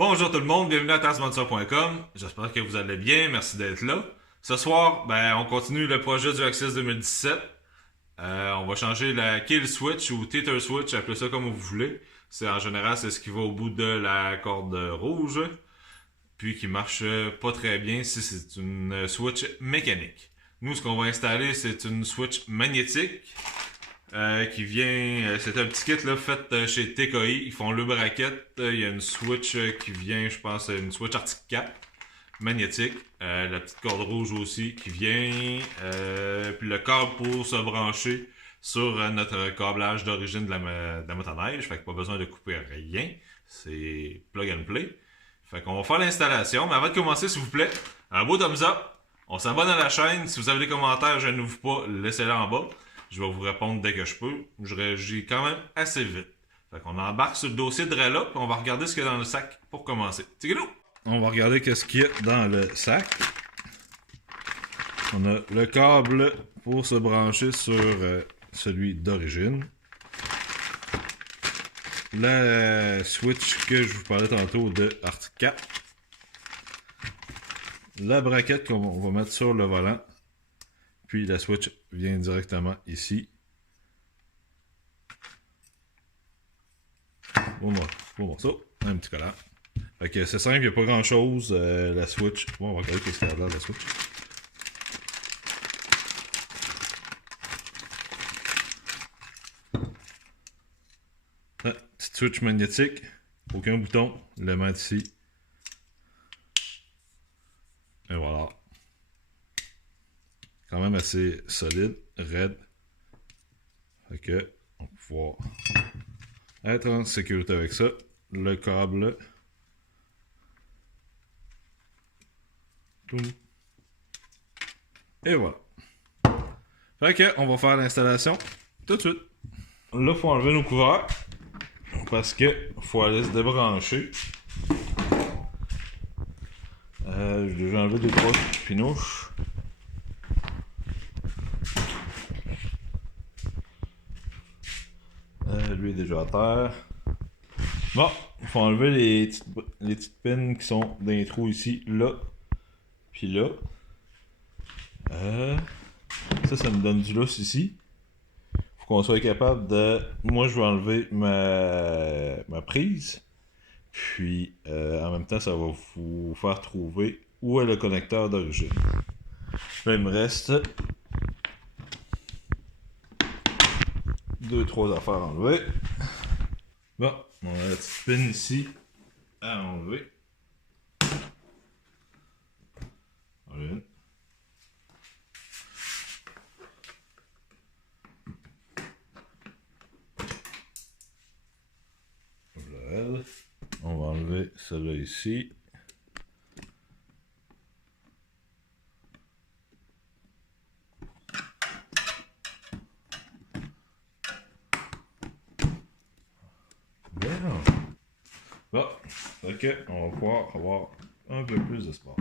Bonjour tout le monde, bienvenue à taskmaster.com. J'espère que vous allez bien, merci d'être là. Ce soir, on continue le projet du Axis 2017. On va changer la kill switch ou tether switch, appelez ça comme vous voulez. En général, c'est ce qui va au bout de la corde rouge, puis qui marche pas très bien si c'est une switch mécanique. Nous, ce qu'on va installer, c'est une switch magnétique. Qui vient. C'est un petit kit là, fait chez TKI. Ils font le bracket. Il y a une switch qui vient, je pense, une switch Arctic 4 magnétique. La petite corde rouge aussi qui vient. Puis le câble pour se brancher sur notre câblage d'origine de la motoneige. Fait que pas besoin de couper rien. C'est plug and play. Fait qu'on va faire l'installation. Mais avant de commencer, s'il vous plaît, un beau thumbs up. On s'abonne à la chaîne. Si vous avez des commentaires, gênez-vous pas, laissez-les en bas. Je vais vous répondre dès que je peux. Je réagis quand même assez vite. Fait qu'on embarque sur le dossier de Rella, puis on va regarder ce qu'il y a dans le sac pour commencer. Tigidou! On va regarder qu'est-ce qu'il y a dans le sac. On a le câble pour se brancher sur celui d'origine. La switch que je vous parlais tantôt de Arctic 4. La braquette qu'on va mettre sur le volant. Puis la switch vient directement ici. Bon morceau, un petit collant. Fait que c'est simple, il n'y a pas grand chose. La switch. Bon, on va regarder ce qu'il y a là, la switch. Petite switch magnétique. Aucun bouton. Le mettre ici. Et voilà. Quand même assez solide, raide. Fait que on va pouvoir être en sécurité avec ça. Le câble. Et voilà. Fait que on va faire l'installation tout de suite. Là, il faut enlever nos couverts. Parce que faut aller se débrancher. J'ai déjà enlevé 2-3 pinouches. Lui est déjà à terre. Bon, il faut enlever les petites pins qui sont dans les trous ici, là, puis là. Ça me donne du lousse ici. Faut qu'on soit capable de... Moi, je vais enlever ma prise. Puis, en même temps, ça va vous faire trouver où est le connecteur d'origine. Là, il me reste 2-3 affaires à enlever. Bon, on a la petite pin ici à enlever. Voilà une. Voilà elle. On va enlever celle-là ici. Bon, ok, on va pouvoir avoir un peu plus d'espace.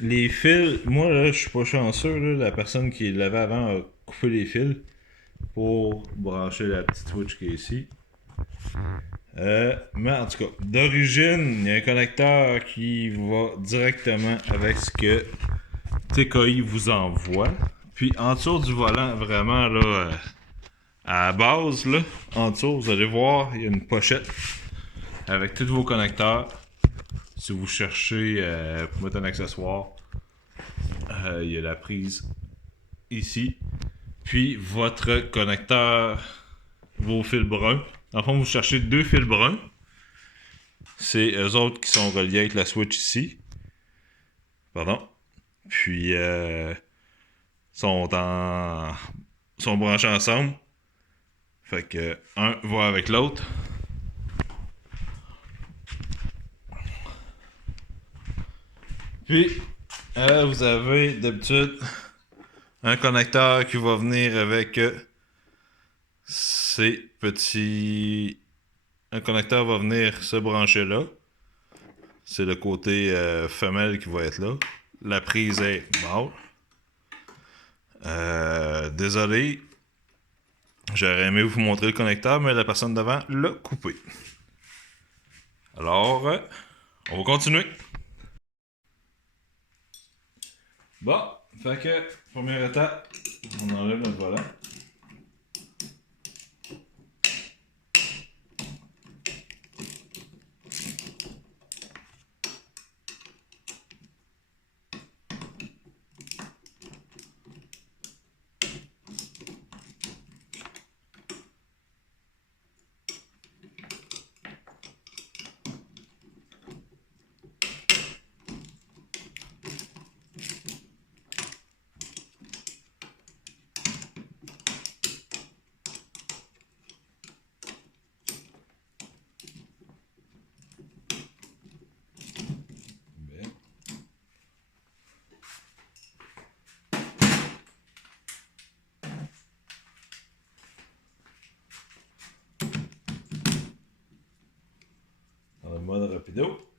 Les fils, moi là, je suis pas chanceux, là, la personne qui l'avait avant a coupé les fils pour brancher la petite switch qui est ici. Mais en tout cas, d'origine, il y a un connecteur qui va directement avec ce que TKI vous envoie. Puis en dessous du volant, vraiment là, à la base, là, en dessous, vous allez voir, il y a une pochette avec tous vos connecteurs. Si vous cherchez pour mettre un accessoire, il y a la prise ici. Puis votre connecteur, vos fils bruns. En fond, vous cherchez 2 fils bruns. C'est eux autres qui sont reliés avec la switch ici. Pardon. Puis sont branchés ensemble. Fait que un va avec l'autre. Puis vous avez d'habitude un connecteur qui va venir avec ces petits... Un connecteur va venir se brancher là. C'est le côté femelle qui va être là. La prise est mâle. Désolé. J'aurais aimé vous montrer le connecteur, mais la personne devant l'a coupé. Alors, on va continuer. Bon, fait que, première étape, on enlève notre volant. Dans le mode rapido.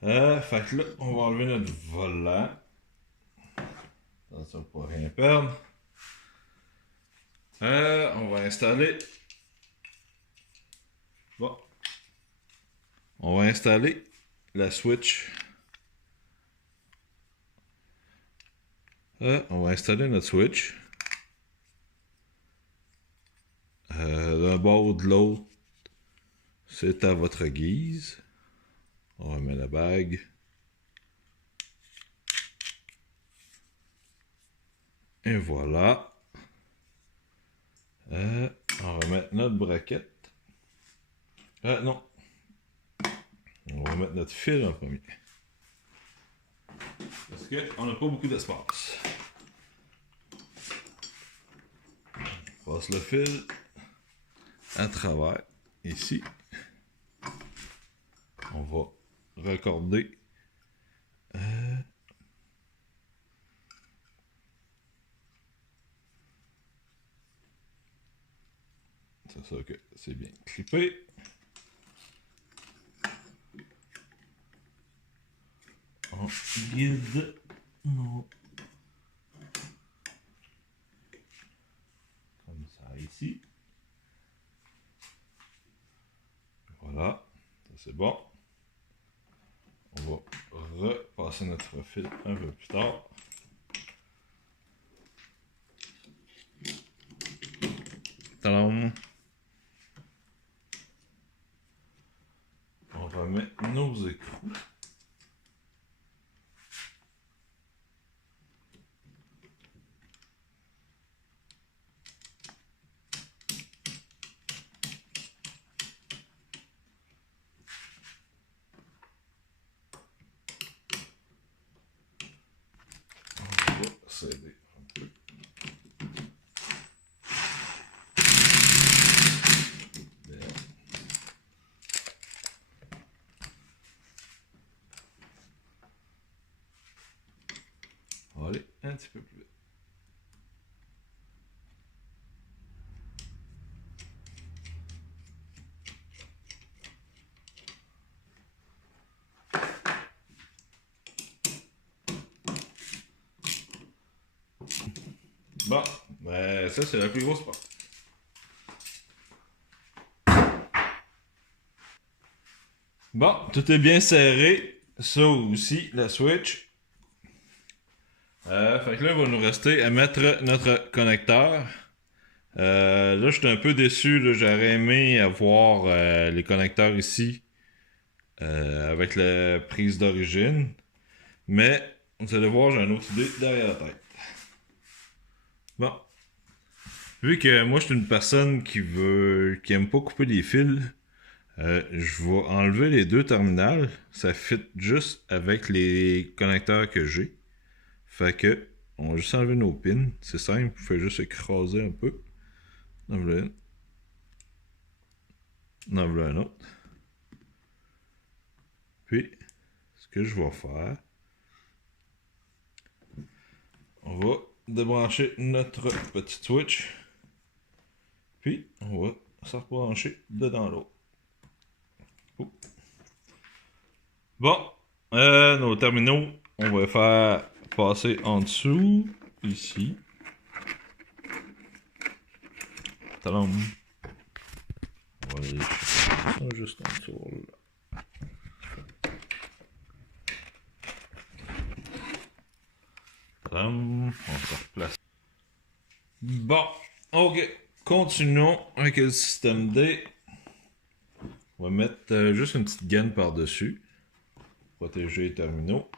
Fait que là, on va enlever notre volant. Attention pour rien perdre. On va installer. Bon. On va installer la switch. On va installer notre switch. D'un bord ou de l'autre, c'est à votre guise. On remet la bague. Et voilà. On va mettre notre braquette. Non. On va mettre notre fil en premier. Parce qu'on n'a pas beaucoup d'espace. On passe le fil à travers ici. On va raccorder. C'est ça que c'est bien clippé. On guide nos... comme ça ici. Voilà, ça c'est bon. On va repasser notre fil un peu plus tard. Tadam. On remet nos écrous. On va s'aider un peu. On va aller un petit peu plus vite. Bon, ben ça c'est la plus grosse part. Bon, tout est bien serré. Ça aussi, la switch. Fait que là, il va nous rester à mettre notre connecteur. Là, je suis un peu déçu. J'aurais aimé avoir les connecteurs ici avec la prise d'origine. Mais, vous allez voir, j'ai une autre idée derrière la tête. Bon. Vu que moi, je suis une personne qui aime pas couper des fils, je vais enlever les deux terminales. Ça fit juste avec les connecteurs que j'ai. Fait que, on va juste enlever nos pins. C'est simple, vous faites juste écraser un peu. En voilà une. En voilà un autre. Puis, ce que je vais faire, on va débrancher notre petite switch. Puis, on va se rebrancher dedans l'autre. Bon, nos terminaux, on va faire passer en dessous, ici. Tadam. On va aller chercher ça juste en dessous, là. Tadam. On se replace. Bon, ok. Continuons avec le système D. On va mettre juste une petite gaine par-dessus. Protéger les terminaux.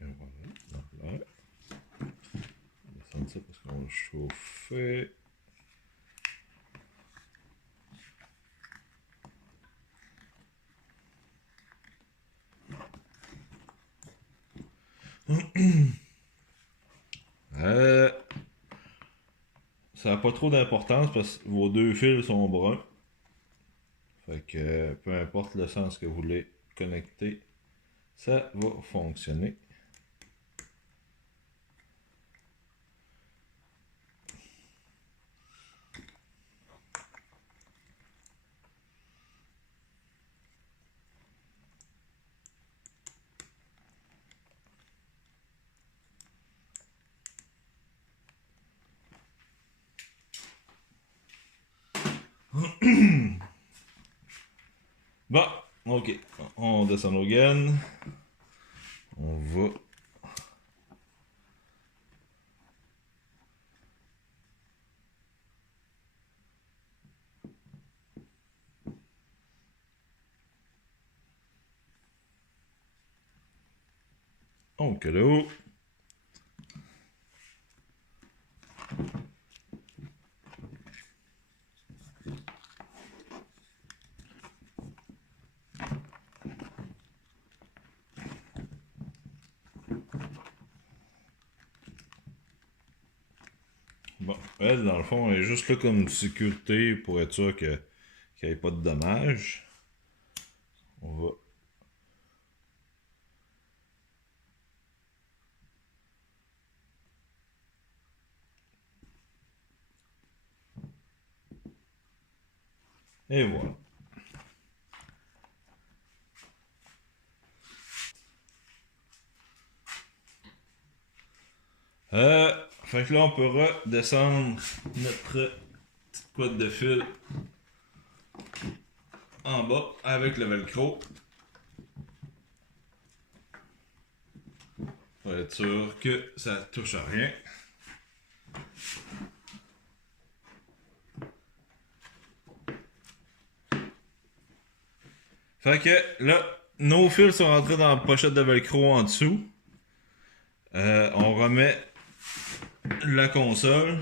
Et voilà. Là. On va descendre ça parce qu'on va chauffer. Ça n'a pas trop d'importance parce que vos deux fils sont bruns. Fait que peu importe le sens que vous voulez connecter, ça va fonctionner. Bon, ok. On descend nos gaines. On va. Ok, là. Bon, elle, dans le fond, elle est juste là comme sécurité pour être sûr qu'il n'y ait pas de dommages. On va. Et voilà. Fait que là, on peut redescendre notre petite couette de fil en bas avec le velcro. Pour être sûr que ça touche à rien. Fait que là, nos fils sont rentrés dans la pochette de velcro en dessous. On remet la console.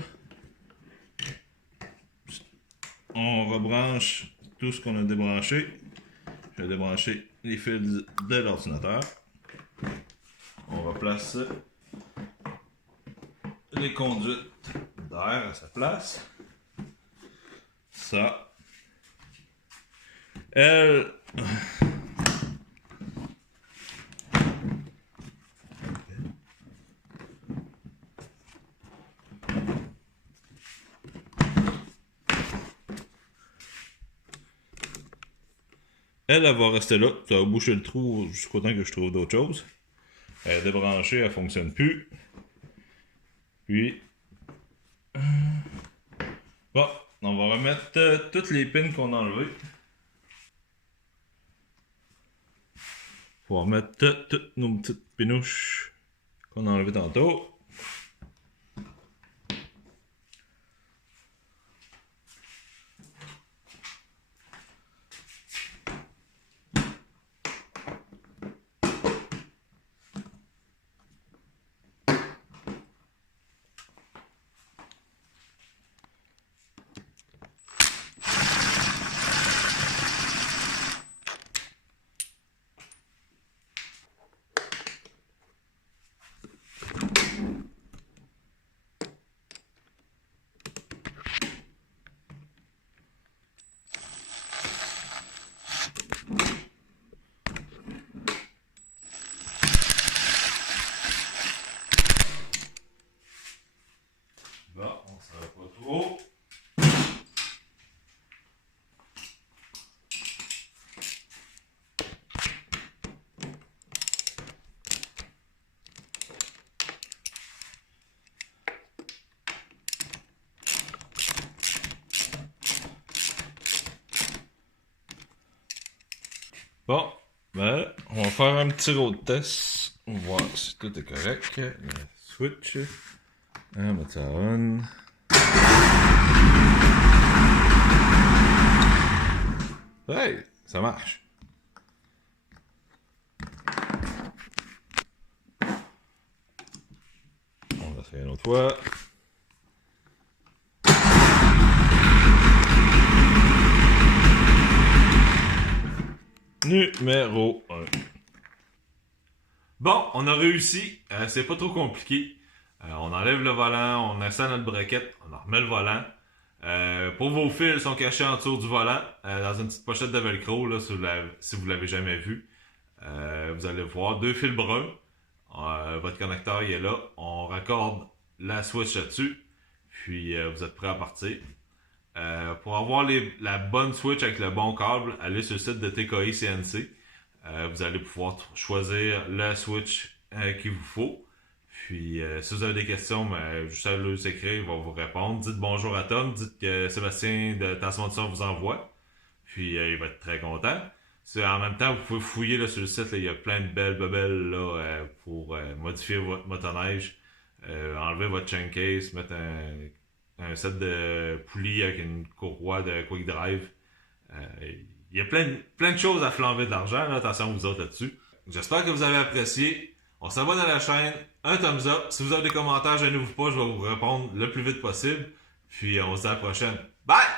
On rebranche tout ce qu'on a débranché. Je vais débrancher les fils de l'ordinateur. On replace les conduites d'air à sa place. Ça. Elle. Elle va rester là. Ça va boucher le trou jusqu'au temps que je trouve d'autres choses. Elle est débranchée, elle fonctionne plus. Puis. Bon, on va remettre toutes les pins qu'on a enlevées. On va remettre toutes nos petites pinouches qu'on a enlevées tantôt. Bon, ben, on va faire un petit road test. On va voir si tout est correct. Le switch. On va mettre ça on. Hey, ça marche. On va faire une autre fois. Numéro 1. Bon, on a réussi. C'est pas trop compliqué. On enlève le volant, on installe notre braquette, on en remet le volant. Pour vos fils, ils sont cachés en dessous du volant, dans une petite pochette de velcro, là, si vous l'avez jamais vu. Vous allez voir deux fils bruns. Votre connecteur il est là. On raccorde la switch là-dessus. Puis vous êtes prêt à partir. Pour avoir la bonne switch avec le bon câble, allez sur le site de TKI CNC. Vous allez pouvoir choisir la switch qu'il vous faut. Puis, si vous avez des questions, juste à lui écrire, il va vous répondre. Dites bonjour à Tom, dites que Sébastien de Tassement de Son vous envoie. Puis, il va être très content. En même temps, vous pouvez fouiller là, sur le site, là, il y a plein de belles bebelles là, pour modifier votre motoneige, enlever votre chain case, mettre un set de poulies avec une courroie de quick drive. Il y a plein de choses à flamber d'argent, là, attention vous autres là-dessus. J'espère que vous avez apprécié. On s'abonne à la chaîne, un thumbs up. Si vous avez des commentaires, gênez-vous pas, je vais vous répondre le plus vite possible. Puis on se dit à la prochaine. Bye!